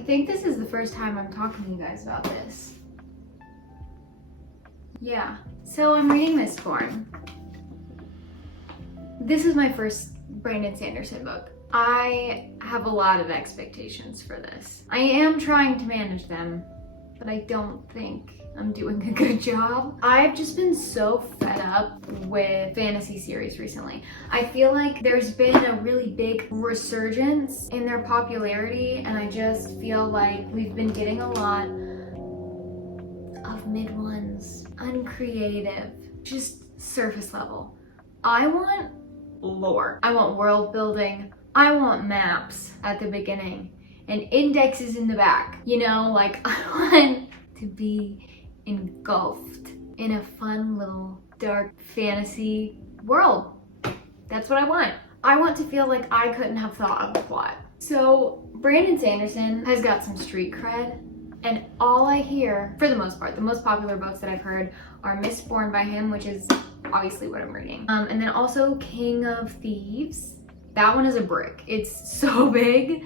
think this is the first time I'm talking to you guys about this. Yeah, so I'm reading Mistborn. This is my first Brandon Sanderson book. I have a lot of expectations for this. I am trying to manage them, but I don't think I'm doing a good job. I've just been so fed up with fantasy series recently. I feel like there's been a really big resurgence in their popularity, and I just feel like we've been getting a lot of mid ones, uncreative, just surface level. I want lore. I want world building. I want maps at the beginning and indexes in the back. You know, like I want to be engulfed in a fun little dark fantasy world. That's what I want. I want to feel like I couldn't have thought of the plot. So Brandon Sanderson has got some street cred, and all I hear, for the most part, the most popular books that I've heard are Mistborn by him, which is obviously what I'm reading. And then also King of Thieves. That one is a brick. It's so big.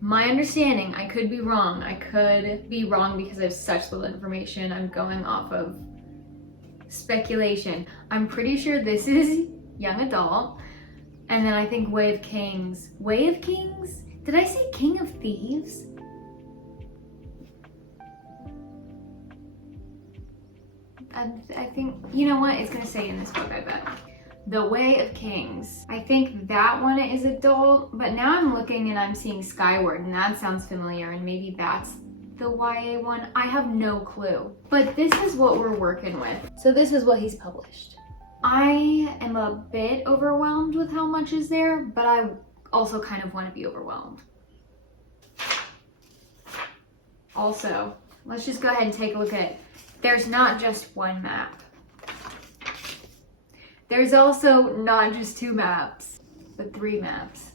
My understanding, I could be wrong. I could be wrong because I have such little information. I'm going off of speculation. I'm pretty sure this is young adult. And then I think Way of Kings. Way of Kings? Did I say King of Thieves? I think, you know what? It's gonna say in this book, I bet. The Way of Kings. I think that one is adult, but now I'm looking and I'm seeing Skyward, and that sounds familiar, and maybe that's the YA one. I have no clue. But this is what we're working with. So this is what he's published. I am a bit overwhelmed with how much is there, but I also kind of want to be overwhelmed. Also, let's just go ahead and take a look at it. There's not just one map. There's also not just 2 maps, but 3 maps.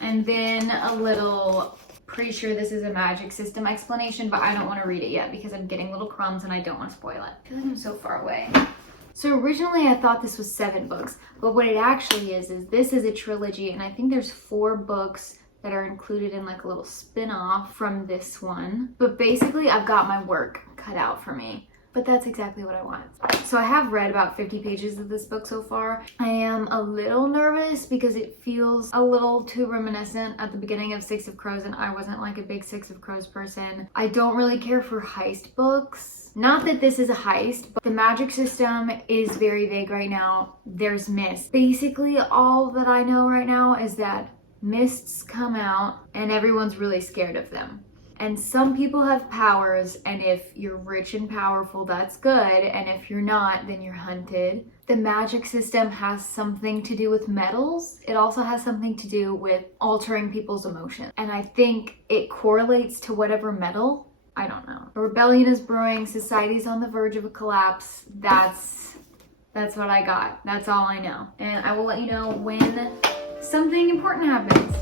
And then a little, pretty sure this is a magic system explanation, but I don't want to read it yet because I'm getting little crumbs and I don't want to spoil it. I feel like I'm so far away. So originally I thought this was 7 books, but what it actually is this is a trilogy, and I think there's 4 books that are included in like a little spin-off from this one. But basically I've got my work cut out for me. But that's exactly what I want. So I have read about 50 pages of this book so far. I am a little nervous because it feels a little too reminiscent at the beginning of Six of Crows, and I wasn't like a big Six of Crows person. I don't really care for heist books. Not that this is a heist, but the magic system is very vague right now. There's mist. Basically all that I know right now is that mists come out and everyone's really scared of them. And some people have powers, and if you're rich and powerful, that's good. And if you're not, then you're hunted. The magic system has something to do with metals. It also has something to do with altering people's emotions. And I think it correlates to whatever metal. I don't know. A rebellion is brewing. Society's on the verge of a collapse. That's what I got. That's all I know. And I will let you know when something important happens.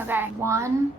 Okay, 1,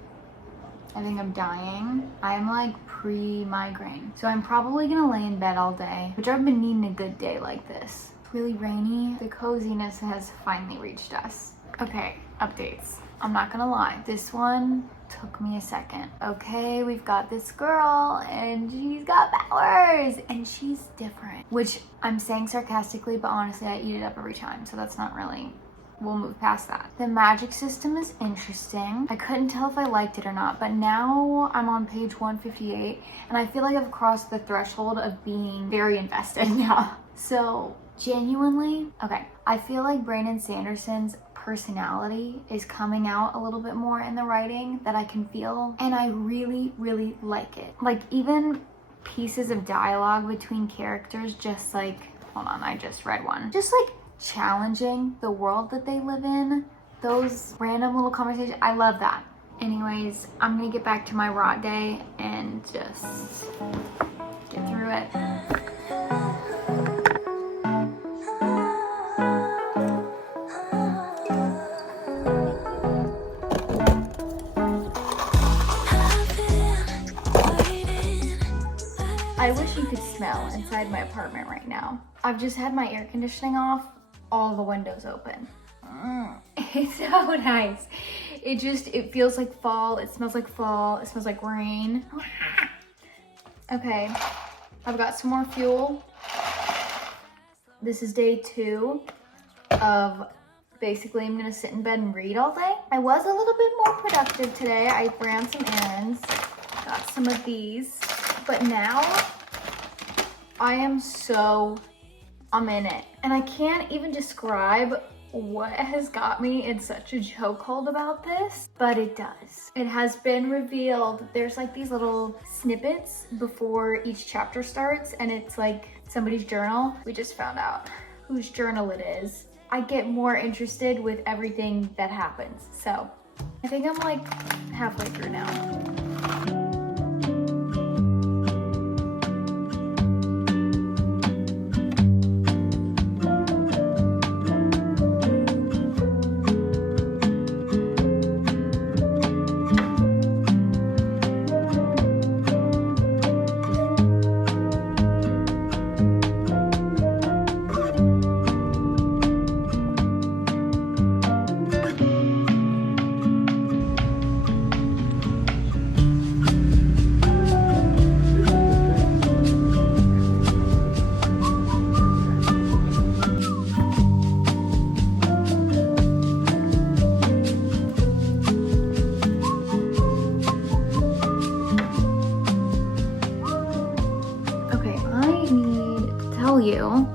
I think I'm dying. I'm like pre-migraine. So I'm probably gonna lay in bed all day, which I've been needing a good day like this. It's really rainy. The coziness has finally reached us. Okay, updates. I'm not gonna lie, this one took me a second. Okay, we've got this girl and she's got powers and she's different, which I'm saying sarcastically, but honestly I eat it up every time, so that's not really, we'll move past that. The magic system is interesting. I couldn't tell if I liked it or not, but now I'm on page 158 and I feel like I've crossed the threshold of being very invested now. So genuinely, okay, I feel like Brandon Sanderson's personality is coming out a little bit more in the writing that I can feel, and I really, really like it. Like even pieces of dialogue between characters, just like, hold on, I just read one. Just like challenging the world that they live in, those random little conversations, I love that. Anyways, I'm gonna get back to my rot day and just get through it. smell inside my apartment right now. I've just had my air conditioning off, all the windows open. It's so nice. It feels like fall. It smells like fall. It smells like rain. Okay, I've got some more fuel. This is day 2 of basically I'm gonna sit in bed and read all day. I was a little bit more productive today. I ran some errands, got some of these, but now I'm in it. And I can't even describe what has got me in such a chokehold about this, but it does. It has been revealed. There's like these little snippets before each chapter starts, and it's like somebody's journal. We just found out whose journal it is. I get more interested with everything that happens. So I think I'm like halfway through now. You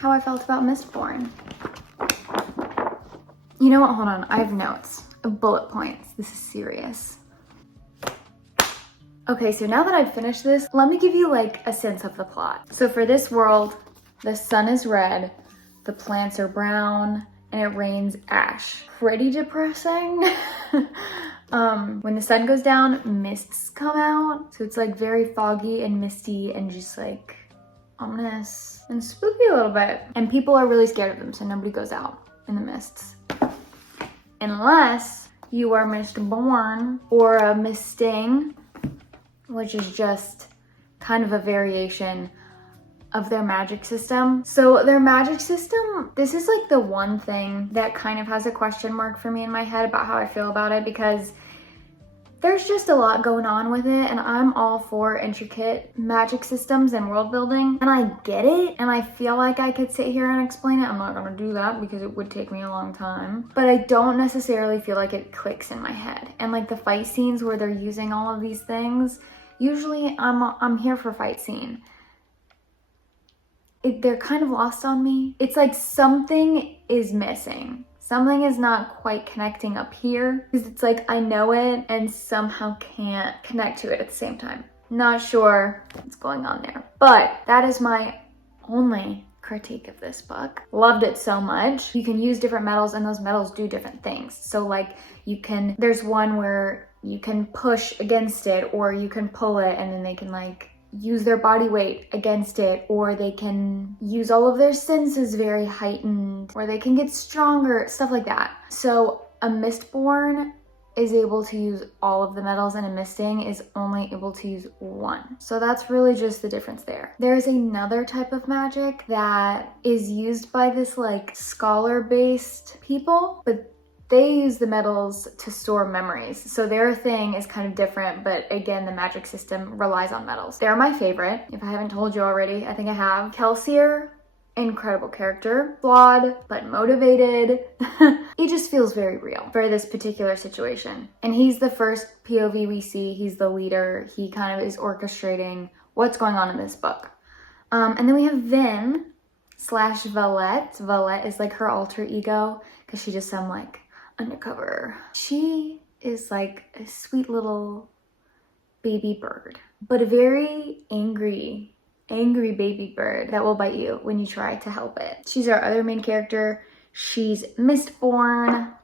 how I felt about Mistborn. You know what? Hold on. I have notes of bullet points. This is serious. Okay, so now that I've finished this, let me give you like a sense of the plot. So for this world, the sun is red, the plants are brown, and it rains ash. Pretty depressing. When the sun goes down, mists come out. So it's like very foggy and misty and just like ominous and spooky a little bit. And people are really scared of them, so nobody goes out in the mists. Unless you are Mistborn or a Misting, which is just kind of a variation of their magic system. So their magic system, this is like the one thing that kind of has a question mark for me in my head about how I feel about it, because there's just a lot going on with it, and I'm all for intricate magic systems and world building, and I get it, and I feel like I could sit here and explain it. I'm not gonna do that because it would take me a long time, but I don't necessarily feel like it clicks in my head. And like the fight scenes where they're using all of these things, usually I'm here for fight scene. They're kind of lost on me. It's like something is missing. Something is not quite connecting up here, because it's like I know it and somehow can't connect to it at the same time. Not sure what's going on there, but that is my only critique of this book. Loved it so much. You can use different metals, and those metals do different things. So like there's one where you can push against it, or you can pull it, and then they can like use their body weight against it, or they can use all of their senses very heightened, or they can get stronger, stuff like that. So a Mistborn is able to use all of the metals, and a Misting is only able to use one. So that's really just the difference there. There's another type of magic that is used by this like scholar-based people, but they use the metals to store memories. So their thing is kind of different, but again, the magic system relies on metals. They're my favorite. If I haven't told you already, I think I have. Kelsier, incredible character. Flawed, but motivated. He just feels very real for this particular situation. And he's the first POV we see. He's the leader. He kind of is orchestrating what's going on in this book. And then we have Vin / Valette. Valette is like her alter ego, because she's just some like undercover. She is like a sweet little baby bird, but a very angry baby bird that will bite you when you try to help it. She's our other main character. She's Mistborn,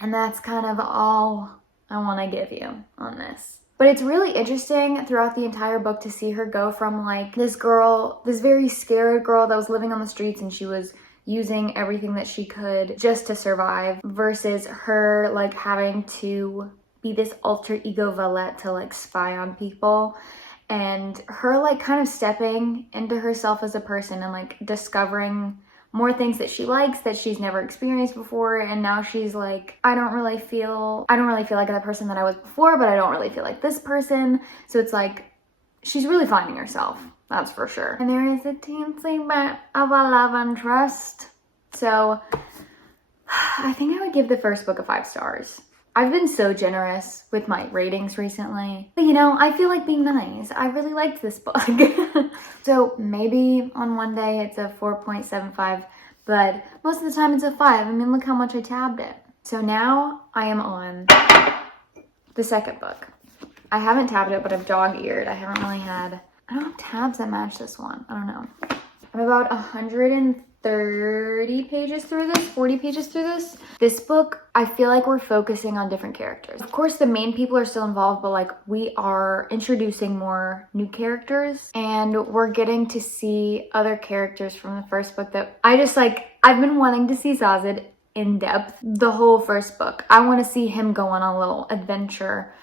and that's kind of all I want to give you on this. But it's really interesting throughout the entire book to see her go from like this girl, this very scared girl that was living on the streets, and she was using everything that she could just to survive, versus her like having to be this alter ego Valette to like spy on people. and her like kind of stepping into herself as a person and like discovering more things that she likes that she's never experienced before. And now she's like, I don't really feel like the person that I was before, but I don't really feel like this person. So it's like she's really finding herself, that's for sure. And there is a teensy bit of a love interest. So I think I would give the first book a 5 stars. I've been so generous with my ratings recently. But you know, I feel like being nice. I really liked this book. So maybe on one day it's a 4.75, but most of the time it's a 5. I mean, look how much I tabbed it. So now I am on the second book. I haven't tabbed it, but I've dog-eared. I don't have tabs that match this one. I don't know. I'm about 130 pages through this, 40 pages through this. This book, I feel like we're focusing on different characters. Of course, the main people are still involved, but like we are introducing more new characters and we're getting to see other characters from the first book that I've been wanting to see Sazed in depth the whole first book. I want to see him go on a little adventure.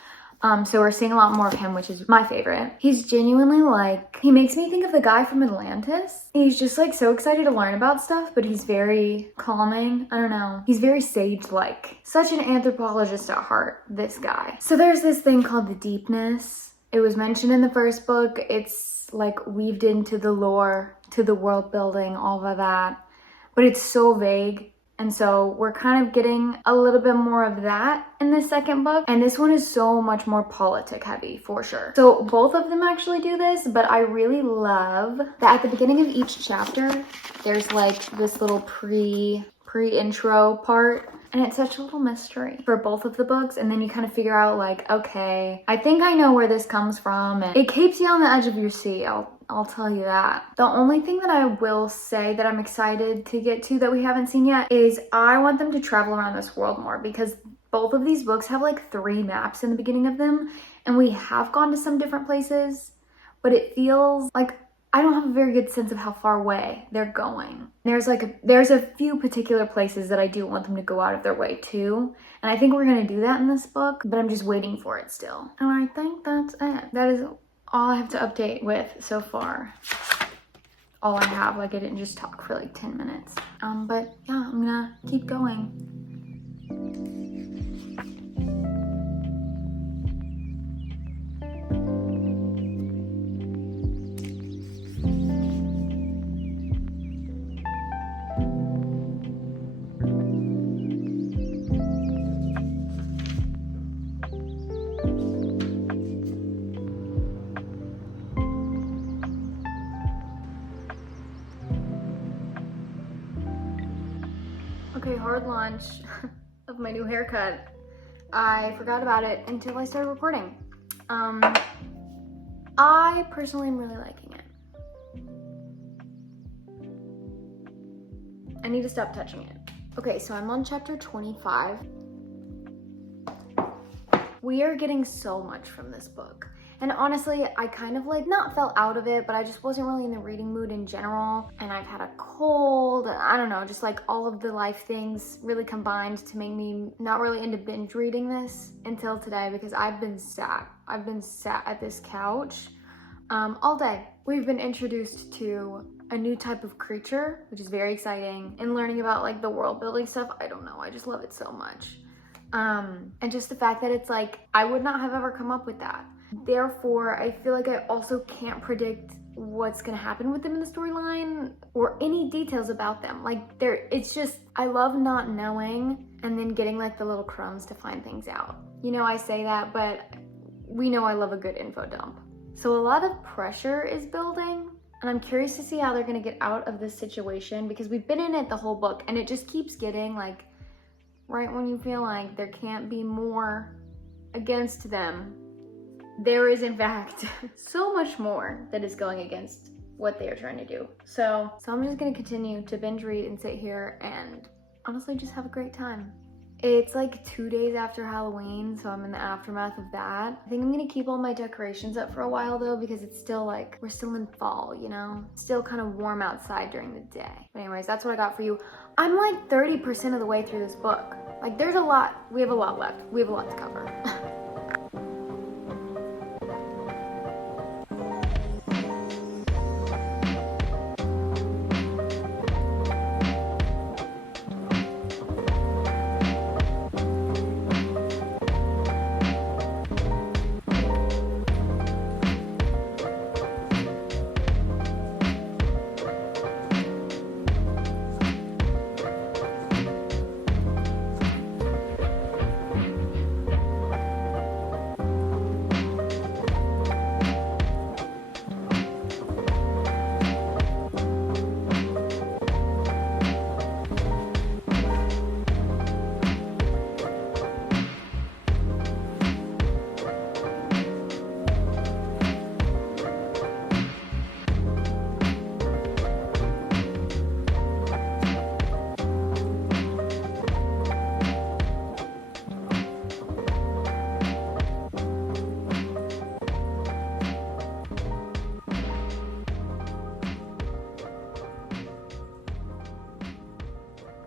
So we're seeing a lot more of him, which is my favorite. He's genuinely like, he makes me think of the guy from Atlantis. He's just like so excited to learn about stuff, but he's very calming. I don't know. He's very sage-like. Such an anthropologist at heart, this guy. So there's this thing called the deepness. It was mentioned in the first book. It's like weaved into the lore, to the world building, all of that. But it's so vague. And so we're kind of getting a little bit more of that in the second book. And this one is so much more politic heavy for sure. So both of them actually do this, but I really love that at the beginning of each chapter, there's like this little pre-intro part. And it's such a little mystery for both of the books. And then you kind of figure out like, okay, I think I know where this comes from. And it keeps you on the edge of your seat. I'll tell you that. The only thing that I will say that I'm excited to get to that we haven't seen yet is I want them to travel around this world more, because both of these books have like 3 maps in the beginning of them. And we have gone to some different places, but it feels like I don't have a very good sense of how far away they're going. There's a few particular places that I do want them to go out of their way to. And I think we're gonna do that in this book, but I'm just waiting for it still. And I think that's it. That is all I have to update with so far. All I have, like I didn't just talk for like 10 minutes. But yeah, I'm gonna keep going. Okay, hard launch of my new haircut. I forgot about it until I started recording. I personally am really liking it. I need to stop touching it. Okay, so I'm on chapter 25. We are getting so much from this book. And honestly, I kind of like not fell out of it, but I just wasn't really in the reading mood in general. And I've had a cold, I don't know, just like all of the life things really combined to make me not really into binge reading this until today, because I've been sat at this couch all day. We've been introduced to a new type of creature, which is very exciting, and learning about like the world building stuff. I don't know, I just love it so much. And just the fact that it's like, I would not have ever come up with that. Therefore, I feel like I also can't predict what's gonna happen with them in the storyline or any details about them. Like it's just, I love not knowing and then getting like the little crumbs to find things out. You know, I say that, but we know I love a good info dump. So a lot of pressure is building, and I'm curious to see how they're gonna get out of this situation, because we've been in it the whole book and it just keeps getting like, right when you feel like there can't be more against them, there is in fact so much more that is going against what they are trying to do. So I'm just gonna continue to binge read and sit here and honestly just have a great time. It's like 2 days after Halloween, so I'm in the aftermath of that. I think I'm gonna keep all my decorations up for a while though, because it's still like, we're still in fall, you know? It's still kind of warm outside during the day. But anyways, that's what I got for you. I'm like 30% of the way through this book. Like there's a lot, we have a lot left. We have a lot to cover.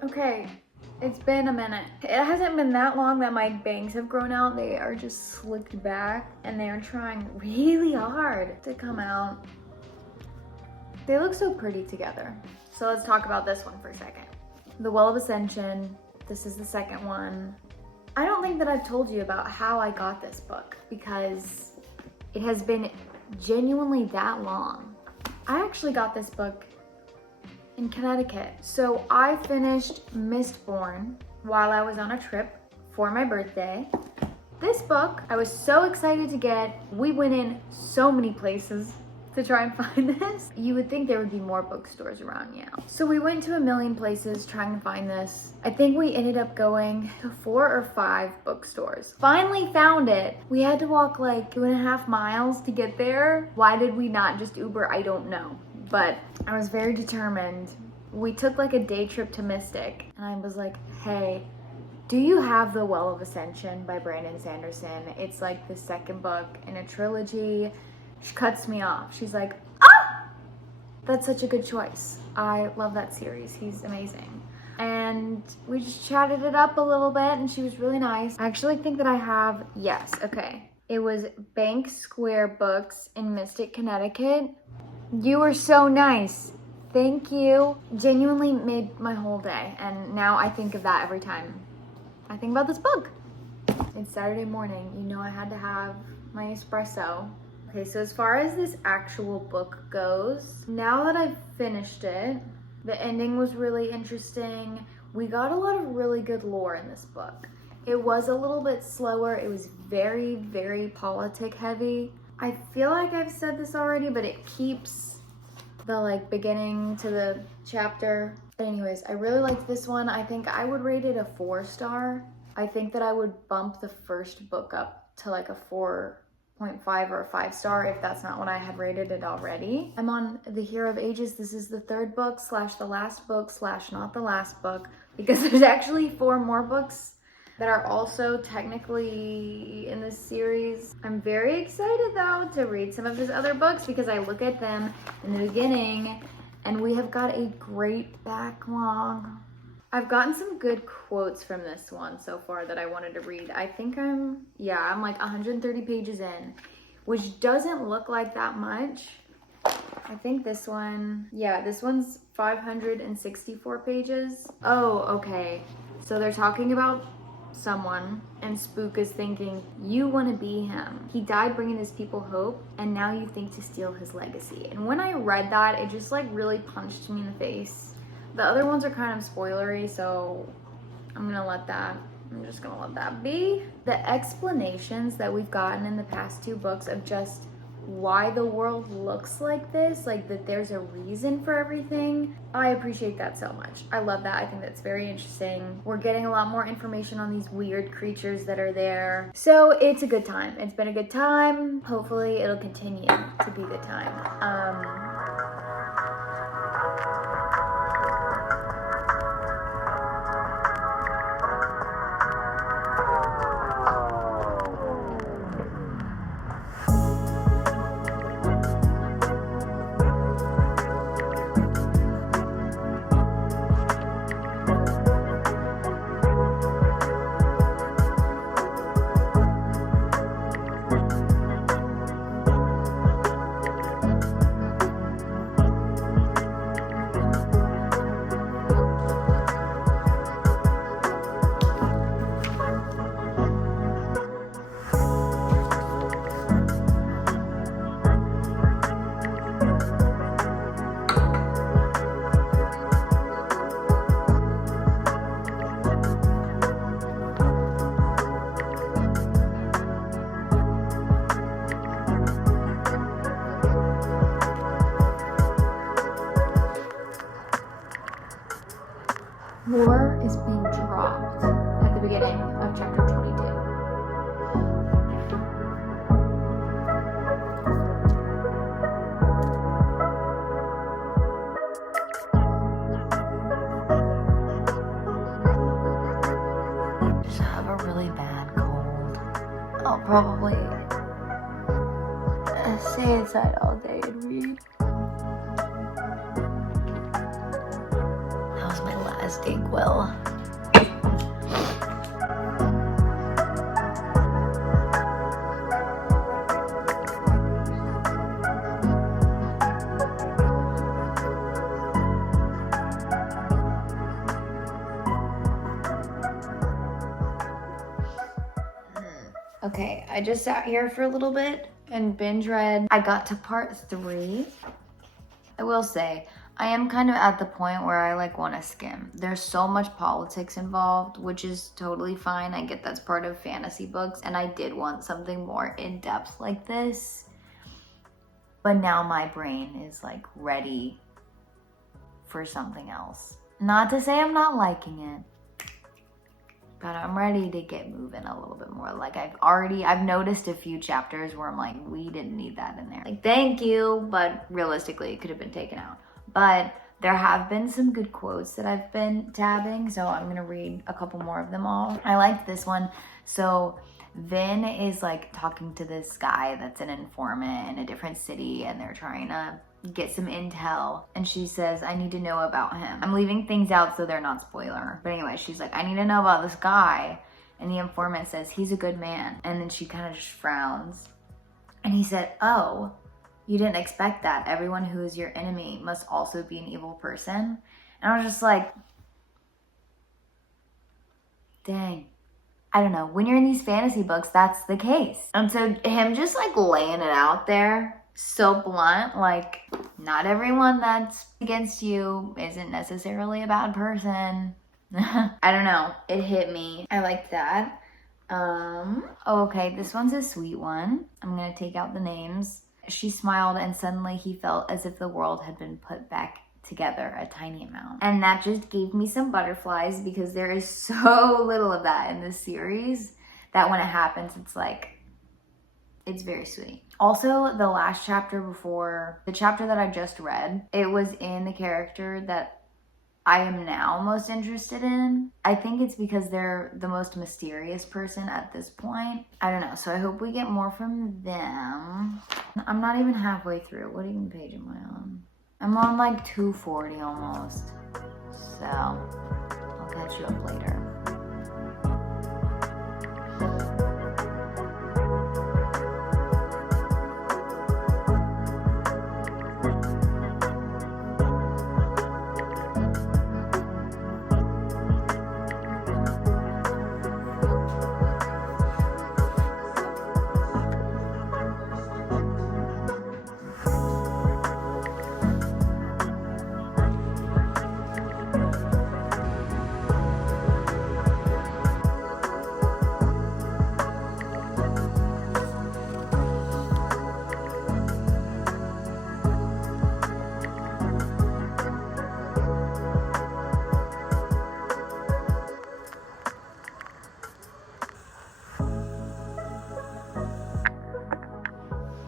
Okay, it's been a minute. It hasn't been that long that my bangs have grown out. They are just slicked back and they are trying really hard to come out. They look so pretty together. So let's talk about this one for a second. The Well of Ascension. This is the second one. I don't think that I've told you about how I got this book because it has been genuinely that long. I actually got this book in Connecticut. So I finished Mistborn while I was on a trip for my birthday. This book, I was so excited to get. We went in so many places to try and find this. You would think there would be more bookstores around now. So we went to a million places trying to find this. I think we ended up going to 4 or 5 bookstores. Finally found it. We had to walk like 2.5 miles to get there. Why did we not just Uber? I don't know. But I was very determined. We took like a day trip to Mystic and I was like, hey, do you have The Well of Ascension by Brandon Sanderson? It's like the second book in a trilogy. She cuts me off. She's like, ah! That's such a good choice. I love that series. He's amazing. And we just chatted it up a little bit and she was really nice. I actually think that I have, yes, okay. It was Bank Square Books in Mystic, Connecticut. You were so nice. Thank you. Genuinely made my whole day. And now I think of that every time I think about this book. It's Saturday morning. You know I had to have my espresso. Okay, so as far as this actual book goes, now that I've finished it, the ending was really interesting. We got a lot of really good lore in this book. It was a little bit slower. It was very, very politic heavy. I feel like I've said this already, but it keeps the like beginning to the chapter. But anyways, I really liked this one. I think I would rate it a 4-star. I think that I would bump the first book up to like a 4.5 or a 5-star if that's not what I had rated it already. I'm on The Hero of Ages. This is the 3rd book / the last book / not the last book because there's actually 4 more books that are also technically in this series. I'm very excited though to read some of his other books because I look at them in the beginning and we have got a great backlog. I've gotten some good quotes from this one so far that I wanted to read. I think I'm like 130 pages in, which doesn't look like that much. I think this one, this one's 564 pages. Oh, okay. So they're talking about someone and Spook is thinking, you want to be him. He died bringing his people hope and now you think to steal his legacy. And when I read that, it just like really punched me in the face. The other ones are kind of spoilery, so I'm just gonna let that be. The explanations that we've gotten in the past 2 books of just why the world looks like this, like that there's a reason for everything, I appreciate that so much. I love that. I think that's very interesting. We're getting a lot more information on these weird creatures that are there. So it's a good time. It's been a good time. Hopefully it'll continue to be a good time. Lore is being dropped at the beginning of chapter 22. Just have a really bad cold. I'll probably stay inside all day and read. That was my last mistake, Will. Okay, I just sat here for a little bit and binge read. I got to part 3. I will say, I am kind of at the point where I like want to skim. There's so much politics involved, which is totally fine. I get that's part of fantasy books, and I did want something more in-depth like this. But now my brain is like ready for something else. Not to say I'm not liking it, but I'm ready to get moving a little bit more. Like I've noticed a few chapters where I'm like, we didn't need that in there. Like, thank you, but realistically it could have been taken out. But there have been some good quotes that I've been tabbing, so I'm gonna read a couple more of them all. I liked this one. So Vin is like talking to this guy that's an informant in a different city, and they're trying to get some intel, and she says, I need to know about him. I'm leaving things out so they're not spoiler. But anyway, she's like, I need to know about this guy. And the informant says, he's a good man. And then she kind of just frowns. And he said, oh, you didn't expect that. Everyone who is your enemy must also be an evil person. And I was just like, dang. I don't know. When you're in these fantasy books, that's the case. And so him just like laying it out there, so blunt, like not everyone that's against you isn't necessarily a bad person. I don't know. It hit me. I like that. Okay, this one's a sweet one. I'm gonna take out the names. She smiled, and suddenly he felt as if the world had been put back together a tiny amount. And that just gave me some butterflies, because there is so little of that in this series that when it happens, it's like, it's very sweet. Also, the last chapter before the chapter that I just read, it was in the character that I am now most interested in. I think it's because they're the most mysterious person at this point. I don't know, so I hope we get more from them. I'm not even halfway through. What even page am I on? I'm on like 240 almost. So, I'll catch you up later.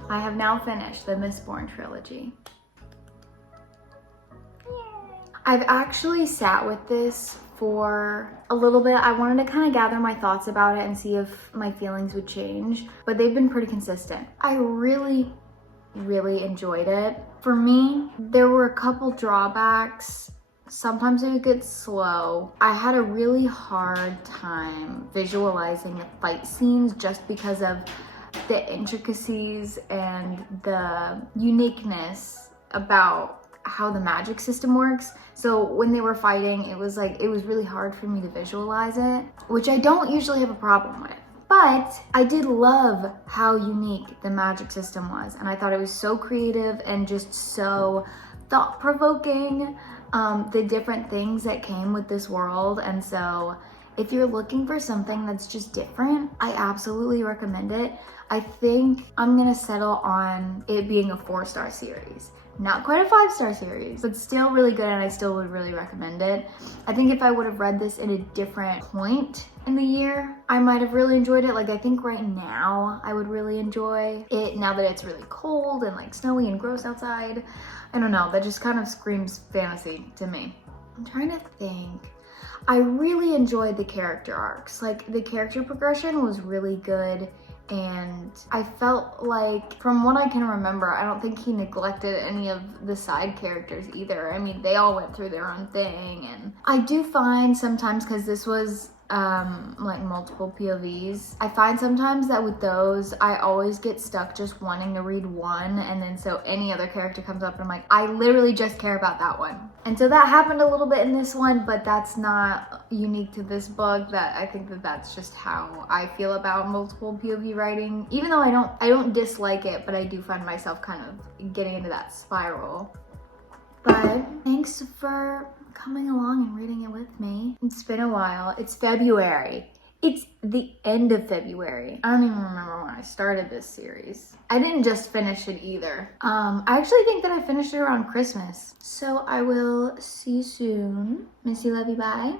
I have now finished the Mistborn Trilogy. I've actually sat with this for a little bit. I wanted to kind of gather my thoughts about it and see if my feelings would change, but they've been pretty consistent. I really enjoyed it. For me, there were a couple drawbacks. Sometimes it would get slow. I had a really hard time visualizing the fight scenes just because of the intricacies and the uniqueness about how the magic system works. So when they were fighting, it was really hard for me to visualize it, which I don't usually have a problem with. But I did love how unique the magic system was, and I thought it was so creative and just so thought-provoking, the different things that came with this world. And so if you're looking for something that's just different, I absolutely recommend it. I think I'm gonna settle on it being a 4-star series. Not quite a 5-star series, but still really good, and I still would really recommend it. I think if I would have read this in a different point in the year, I might have really enjoyed it. Like, I think right now I would really enjoy it now that it's really cold and like snowy and gross outside. I don't know, that just kind of screams fantasy to me. I'm trying to think. I really enjoyed the character arcs. Like, the character progression was really good And I felt like, from what I can remember, I don't think he neglected any of the side characters either. I mean, they all went through their own thing. And I do find sometimes, because this was like multiple POVs, I find sometimes that with those I always get stuck just wanting to read one, and then so any other character comes up and I'm like, I literally just care about that one. And so that happened a little bit in this one, but that's not unique to this book. That I think that that's just how I feel about multiple POV writing, even though I don't dislike it, but I do find myself kind of getting into that spiral. But thanks for coming along and reading it with me. It's been a while. It's February. It's the end of February. I don't even remember when I started this series. I didn't just finish it either. I actually think that I finished it around Christmas. So I will see you soon. Miss you, love you, bye.